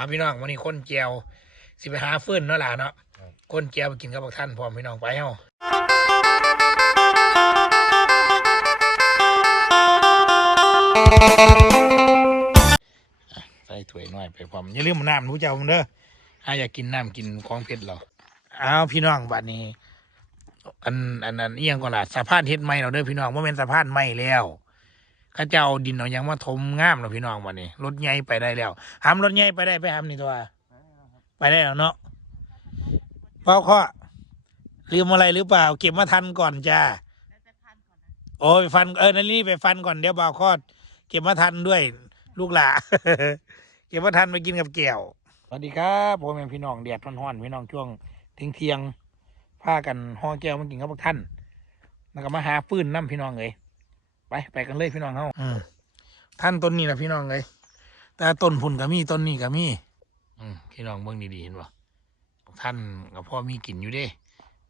เอาพี่น้องวันนี้คนแจวสิไปหาฟื้นเนาะล่ะเนาะคนแจวไปกินกับพวกท่านพร้อมพี่น้องไปเฮาอะใส่ถ้วยหน่อยไปพร้อมอย่าลืมน้ำหนูเจ้าผมเด้อถ้าอยากกินน้ำกินของเผ็ดเราเอาพี่น้องบัดนี้ อันอันนั้นเอียงก่อนล่ะสะพานเฮ็ดใหม่เราเด้อพี่น้องว่าเป็นสะพานใหม่แล้ว เข้าเจ้าเอาดินเอาหยังมาถมงามแล้วพี่น้องวันนี้รถใหญ่ไปได้แล้วหามรถใหญ่ไปได้ไปหามนี่ตัวไปได้แล้วเนาะเป้าข้อลืมอะไรหรือเปล่า เก็บมาทันก่อนจ้าโอ้ยฟันเออนั่นนี่ไปฟันก่อนเดี๋ยวเบาข้อเก็บมาทันด้วยลูกหลา เก็บมาทันไปกินกับแก้วสวัสดีครับผมเป็นพี่น้องแดดร้อนๆพี่น้องช่วงเที่ยงเที่ยงๆพากันห่อแก้วมากินกับพวกท่านแล้วก็มาหาปืนน้ำพี่น้องเลย ไปไปกันเลยพี่น้องเขาอืมท่านต้นนี้แหละพี่น้องเลยแต่ต้นพุ่นก็มีต้นนี้ก็มีอืมพี่น้องเบิ่งดีๆเห็นป่ท่านกับพ่อมีกินอยู่เด้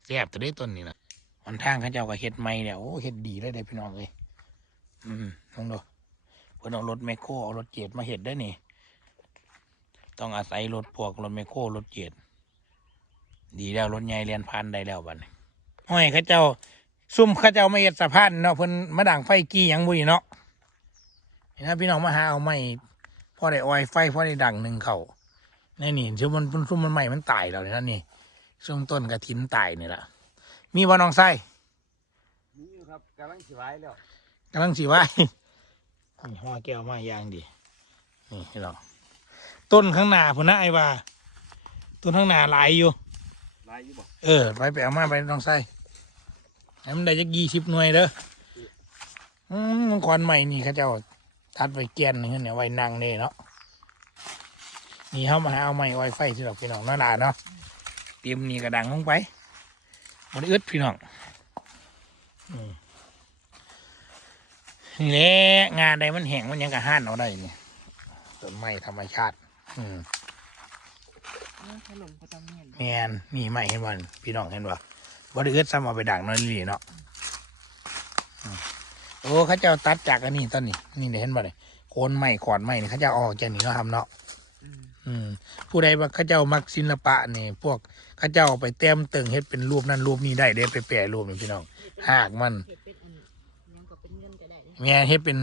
แซ่บตัวได้ต้นนี่นะมันทางเขาเจ้าก็เฮ็ดใหม่เนี่ยโอ้เฮ็ดดีเลยเด้พี่น้องเลยอืมลองดูเพิ่นเอารถแมคโครเอารถเจ็ดมาเฮ็ดได้นี่ ต้องอาศัยรถพวกรถแมคโครรถเจ็ดดีแล้วรถใหญ่เรียนพันได้แล้วบัดนี้ห้อยเขาเจ้า ซุ่มเขาเจ้ามาเฮ็ดสะพานเนาะเพิ่นมาดังไฟกี้หยังบุรีเนาะเห็นไหมพี่น้องมาหาเอาไม้พอได้ออยไฟพอได้ดังหนึ่งเขานี่นี่ช่วมันช่วมันใหม่มันตายแล้วเนี่ยนั่นนี่ช่วงต้นกระถินตายนี่แหละมีบ่น้องไส้นี่ครับกำลังสิไว้แล้วกำลังสีไว้นี่ห่อแก้วมาอย่างดีนี่ให้เราต้นข้างหน้าพุ่นนะไอ้ว่าต้นข้างหน้าหลายอยู่ลายอยู่บ่เออไปไปเอามาไปน้องไส้ ให้มันได้จักยี่สิบหน่วยเด้ออืมมันควันใหม่นี่เขาเจ้าตัดไว้แกนนี่เนี่ยไว้นั่งนี่เนาะนี่เขามาหาเอาไม้ไวไฟที่เราพี่น้องนั่นแหละเนาะเตรียมนี่กระดังลงไปมันอึดพี่น้องอืมนี่แหละงานใดมันแห้งมันยังกระห้านเอาได้นี่ต้นไม้ธรรมชาติ อืมขนมประจำเมียนแมนนี่ไม่เห็นบ่พี่น้องเห็นบ่ บ่ได้อึดซ้ำเอาไปดักน้อยนี่เนาะอืมโอ้เขาเจ้าตัดจากอันนี้ต้นนี้ นี่เดี๋ยวเห็นบ่เลยโคนไม้ขอนไม้นี่เขาเจ้าเอาออกจากนี่เนาะทำเนาะอืมอืมผู้ใดว่าเขาเจ้ามักศิลปะนี่พวกเขาเจ้าเอาไปเต็มเติงเฮ็ดเป็นรูปนั่นรูปนี้ได้เด้ไปแปรรูปนี่พี่น้องหากมันเห็ดเป็นอันนี้ยังก็เป็นเงินก็ได้นะแม่เฮ็ดเป็น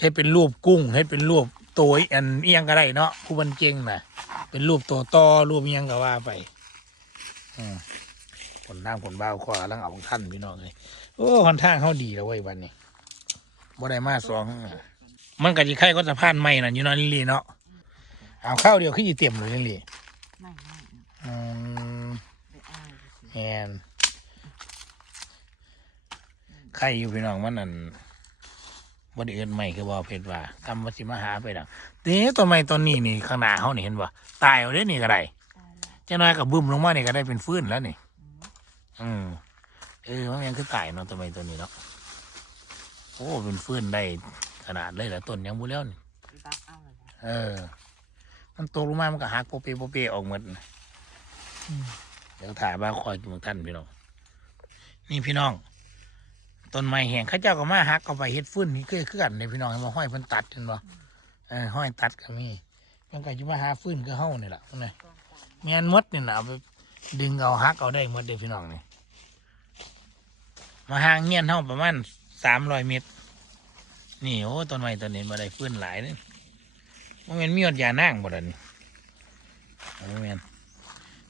เฮ็ดเป็นรูปกุ้งเฮ็ดเป็นรูปตัวอันเอียงก็ได้เนาะผู้บันเก่งน่ะ เป็นรูปตัวต่อรูปเอียงก็ว่าไปอืม ผลทางผลบ่าวขอลังเอาของท่านพี่น้องเลยโอ้หนทางเขาดีแล้วเว้ยวันนี้บ่ได้มาสองมันก็สิไข่ก็สะพานใหม่น่ะอยู่เนอนลิลี่เนาะเอาข้าวเดียวขึ้นอีเต็มเลยลิลี่ไม่ไม่อืมไปอ้ายแอนไข่อยู่พี่น้องมันนั่นบ่ได้เอิ้นใหม่คือบ่เพชรว่าทำมาสิมาหาไปดังนี่ต้นไม้ต้นนี้นี่ข้างหน้าเขานี่เห็นบ่ตายเอาเด้นี่ก็ได้ตายละเจ้าน้อยกับบึ้มลงมานี่ก็ได้เป็นฟื้นแล้วนี่ อืมอืมเออมันยังคือตายเนาะต้นไม้ต้นนี้เนาะโอ้เป็นฟื้นได้ขนาดเลยแหละต้นยังบุแล้วนี่ไปตักเอาเลยนะเออ มันตกลงมามันก็หักโปเปโปเปออกหมดน่ะอืมเดี๋ยวถ่ายบ้าคอยกินท่านพี่น้องนี่พี่น้องต้นไม้แห้งเข้าเจ้าก็มาหักเอาไปเฮ็ดฟื้นนี่คือคือกันในพี่น้องเห็นบ่ห้อยเพิ่นตัดเห็นบ่เออห้อยตัดก็มีมันก็จะมาหาฟื้นก็เฮานี่แหละนี่กองตายแม่นหมดนี่นะเอาไปดึงเอาหักเอาได้หมดเด้อพี่น้องนี่ มาห่างเงี้ยนเท่าประมาณสามร้อยเมตร นี่โอ้ต้นไม้ต้นนี้มาได้ฟื้นหลายนี่มันเป็นมีหยดยานั่งบ่ดันนี่โอ้แม่น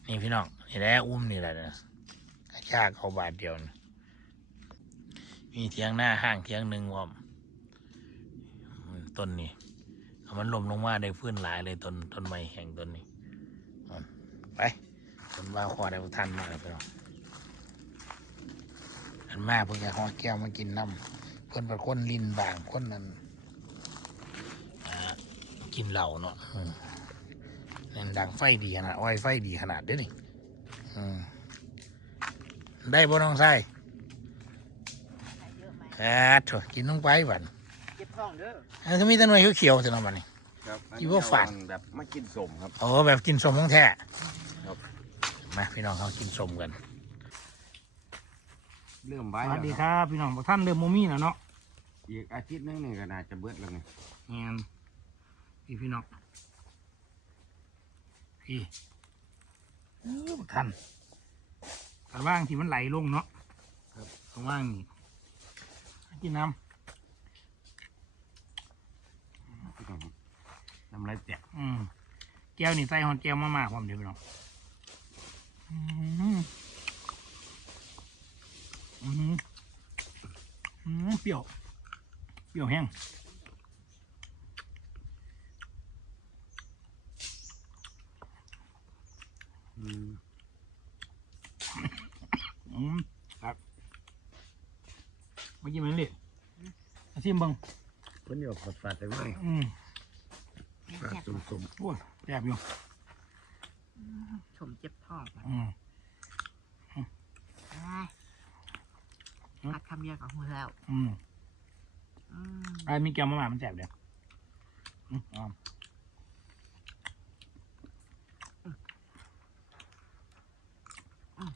นี่พี่น้องนี่แหละอุ้มนี่แหละนะกระชากเอาบาทเดียวนี่มีเทียงหน้าห้างเทียงหนึ่งวอมต้นนี้มันลมลงมาได้ฟื้นหลายเลยต้นต้นไม้แห่งต้นนี้ไปคนว่าขอได้ทันมากเลยพี่น้อง อันมากเพิ่งจะห่อแก้วมากินน้ำเพิ่นเป็นคนลินบางคนนั้นอ่ากินเหล้าเนาะอืมนั่นดังไฟดีขนาดอ้อยไฟดีขนาดเด้อนี่อืมได้บ่น้องไส้ขายเยอะไหมแอ่โถกินลงไปบัดเก็บท้องเด้ออันก็มีแต้นไม้เขียวๆสิเนาะบัดนี้ครับคิดว่าฝาดแบบมากินสมครับโอ้แบบกินสมของแท้ครับมาพี่น้องเขากินสมกัน เริ่มสไว้วัสดีแล้วครับพี่น้องท่านเริ่มโมมี่แล้วเนาะอีกอาทิตย์หนึงนี่ก็น่าจะเบิดแล้วไงงานพี่พี่น้องพี่อื้อบ่ทันกระว่างที่มันไหลลงเนาะครับกระว่างนี่กินน้น้ำลายแตกำอืมแก้วนี่ใส่หอนแก้วมากๆความเดียวพี่น้องอืมอืมอืม เปรี้ยว เปรี้ยวแห้งอืมอืมครับเมื่อกี้มันเลยอาซิมเบังเพิ่นอยู่ฝาดๆได้ไหมอืมฝาดสมโอ้ยแซ่บอยู่ชมเจ็บท้องอืมอั ดคำเดียวกับหูแล้ว อืมอืมไอ้มีแก้วมาหมามันแซ่บเดียวอืมเอา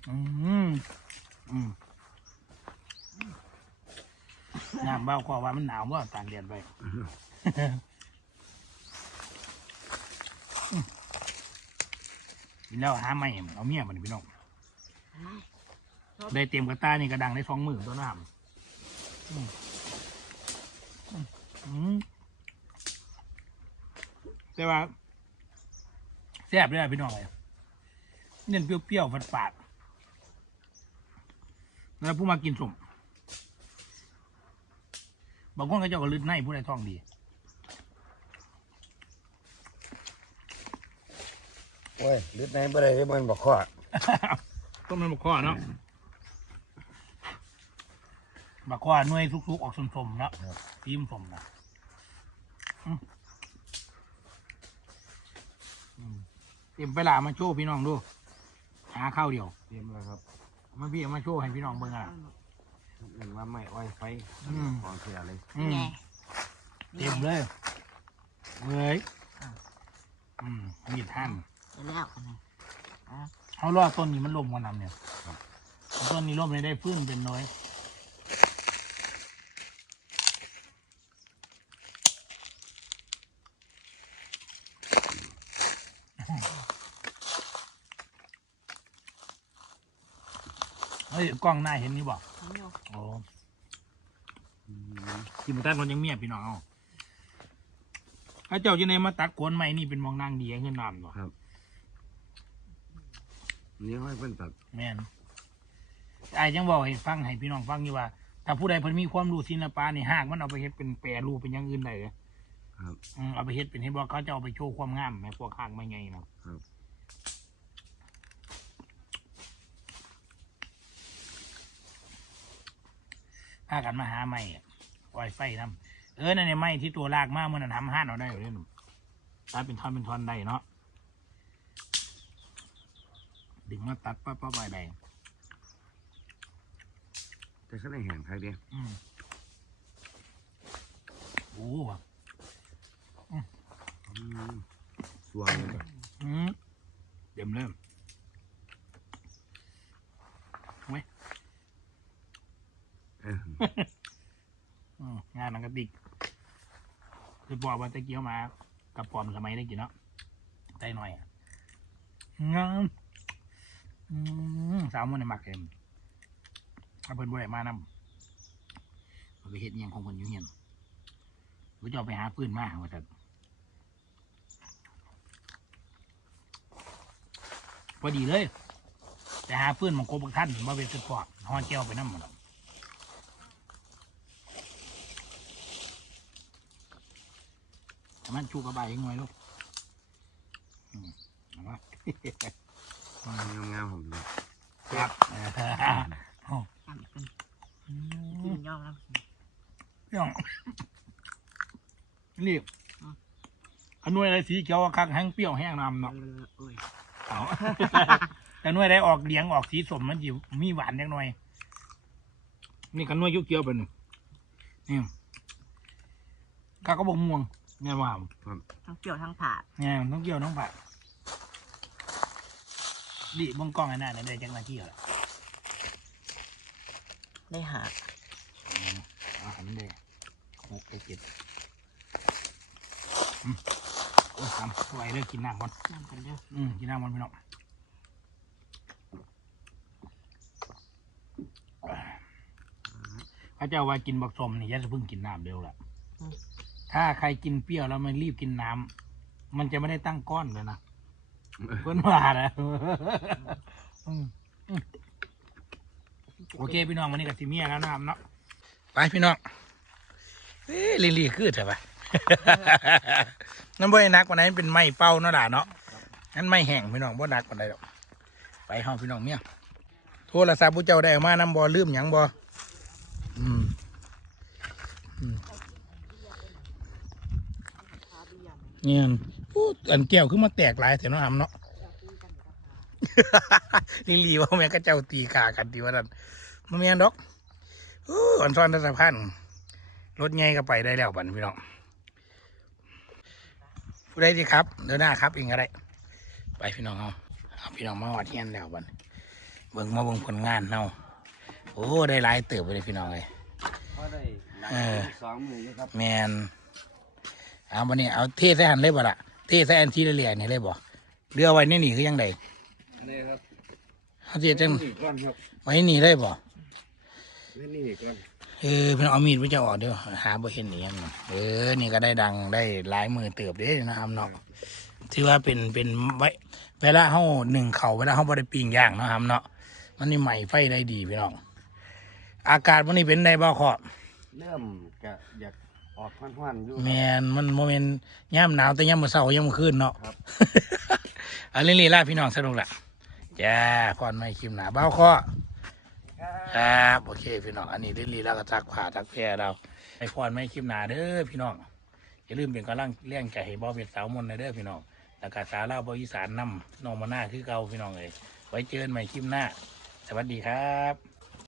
อืมอืมน้ำเบ้าคอว่ามันหนาวว่าตากแดดไปกินแล้วหาไม่เอาเมียมันพี่น้อง ได้เตรียมกระต้ายนี่กระดังได้สองหมื่นตัวน้ำอืมอืมอืมแต่ว่าแซ่บเลยพี่น้องเลยเน้นเปรี้ยวๆฝาดๆแล้วผู้มากินสมบางคนก็เจ้าก็ลืดในผู้ใดท้องดีโอ้ยลึกในบ่ได้ได้มันบ่ข้อ ต้มมันบักข้อเนาะ บักข้อหน่วยทุกๆออกสมๆเนาะพิมพ์สมนะอืมอืมเตรียมไปลามาโชว์พี่น้องดู หาข้าวเดียว เตรียมแล้วครับเอามาพี่เอามาโชว์ให้พี่น้องเบิ่งอะเห็นว่าไม่อ้อยไฟอืมของเสียเลยอืมไงเต็มเลยเว้ยอืมมีดท่านไปแล้วอันนี้เอารอดต้นนี้มันล่มกันนำเนี่ยต้นนี้ล่มเลยได้พื้นเป็นน้อย เฮ้ยกล้องหน้าเห็นนี่บอกทั้งโยกโอ้กินมาตัดมันยังเมียพี่น้องเอาถ้าเจ้าจะในมาตัดโกนใหม่นี่เป็นมองนางดีขึ้นน้ำบ่นี่ห้อยเพิ่นตัดแม่นไอ้ายยังบอกให้ฟังให้พี่น้องฟังอยู่ว่า ถ้าผู้ใดเพิ่นมีความรู้ศิลปะนี่หากมันเอาไปเฮ็ดเป็นแปรรูปเป็นอย่างอื่นได้เลยครับอืมเอาไปเฮ็ดเป็นเฮ็ดบอกเขาจะเอาไปโชว์ความงามแม่พวกข้างไม่ไงเนาะครับากันมาหาไม้อะปล่อยไฟนํเออนั่นในไม้ที่ตัวลากมากมันนะทำห้านเอาได้อยู่เด้หนุ่มตัดเป็นท่อนเป็นท่อนได้เนาะดึงมาตัดปั๊บปั๊บไปได้แต่เขาได้แห้งใครเดียวอืมโอ้ว่ะอืมสวงเลยอืมเต็มเริ่ม เออ อืม งานหนังกระติกคือบอกว่าตะเกียวมา กับปอมสมัยได้กินเนาะได้หน่อยงามอืมสาวมันในมักเต็มถ้าเพิ่นบ่ได้มานำเพิ่นไปเฮ็ดอิหยังของเพิ่นอยู่เฮียนเพิ่นจะเอาไปหาปืนมาว่าซั่พอดีเลย แต่หาปืนมันโกบกท่านมาเป็นสปอร์ตฮอนเจ้าไปน้ำหมดอก แต่ มันชูกระบายยังไงลูกอืมเอาวะงามๆผมเลยครับทำเป็นกินย่องแล้วพี่น้องนี่อันนวยอะไรสีเขียวคักแห้งเปรี้ยวแห้งน้ำเอเนาะอโอ้ยเอาแต่นวยได้ออกเหลียงออกสีสมมันจิมีหวานจังหน่อย นี่กันนวยยุกเกียวเป็นนี่ข้าวก็บอกม่วง เนี่ยว่าทั้งเกี่ยวทั้งผาดเนี่ยต้องเกี่ยวน้องผัดดิเบงกล้องไอ้หน้าเนี่ยได้จังหน้าที่เหรอได้หาอืมเอาหันเลยหกไปเจ็ดอืมโอ้ยทำไว้เด้อกินน้ำก่อนน้ำกันเด้ออืมกินน้ำก่อนพี่น้องพระเจ้าว่ากินบักสมนี่อยัจะเพิ่งกินน้ำเดียวแหละ ถ้าใครกินเปรี้ยวแล้วมันรีบกินน้ำมันจะไม่ได้ตั้งก้อนเลยนะเพื่อนว่านะอืมอืมโอเคพี่น้องวันนี้กับซิเมียแล้วนะครับเนาะไปพี่น้องเอ้ยลิลี่คือเถอะปะนั่นบ่ได้หนักกว่านั้นเป็นไม้เป้าเนาะด่าเนาะนั่นไม่แห้งพี่น้องบ่หนักกว่าใดดอกไปห้องพี่น้องเมียโทรศัพท์ผู้เจ้าได้เอามานำบ่ลืมหยังบ่อืมอืม เนี่ยอู้อันแก้วคือมาแตกหลายแต่เนาะอำเนาะลิลี่ว่าแม่ก็เจ้าตีขากันดีว่านั่นมันแม่นดอกอู้อันซ้อนทัศพันธ์รถใหญ่ก็ไปได้แล้วบัดนพี่น้องผู้ใดดีครับเดี๋ยวหน้าครับเองก็ได้ไปพี่น้องเอาเอาพี่น้องมาวัดเฮียนแล้วบัดนี้เบิ่งมาเบิ่งผลงานเนาโอ้ได้หลายเติบไปเลยพี่น้องเลยพอได้หนักเออสองมืออยู่ครับแมน เอาบันนี้เอาเทใส่หันเลยบ่ล่ะเทใส่อันที่เรียๆนี่เลยบ่เรือไว้ในี่นี่คือยังไงอันนี้ครับเอาเทจังนี่ก้อนครับไว้นี่เลยบ่นี่นี่ก้อนเออพี่น้องเอามีดไปจะออกเดี๋ยวหาบ่เห็นนี่ยังเออ นี่ก็ได้ดังได้หลายมือเติบเด้นะครับเนาะถือว่าเป็นเป็นไว้เวลาเฮาหนึ่งเขาเวลาเฮาบ่ได้ปิ้งย่างเนาะครับเนาะมันนี่ใหม่ไฟได้ดีพี่น้องอากาศวันนี้เป็นได้บ่ขอเริ่มกะอยาก ออกห้อนๆอยู่ แมนมันโมเมนย่ามหนาวแต่ย่ามมื้อเช้าย่ามมื้อคืนเนาะครับ อันนี้ลีลาพี่น้องสนุกละจ้าพรไม่คิมหนาเบ้าข้อครับโอเคพี่น้องอันนี้ลิลลีลาก็ทักผ่าทักแพร่เราให้พรไม่คิมหนาเด้อพี่น้องอย่าลืมเป็นกำลังเลี้ยงใจให้บ่เป็นสาวมนต์นะเด้อพี่น้องแล้วก็สาวเล่าวบอีสานนำน้องมาหน้าคือเก่าพี่น้องเลยไว้เจอกันใหม่คลิปหน้า สวัสดีครับ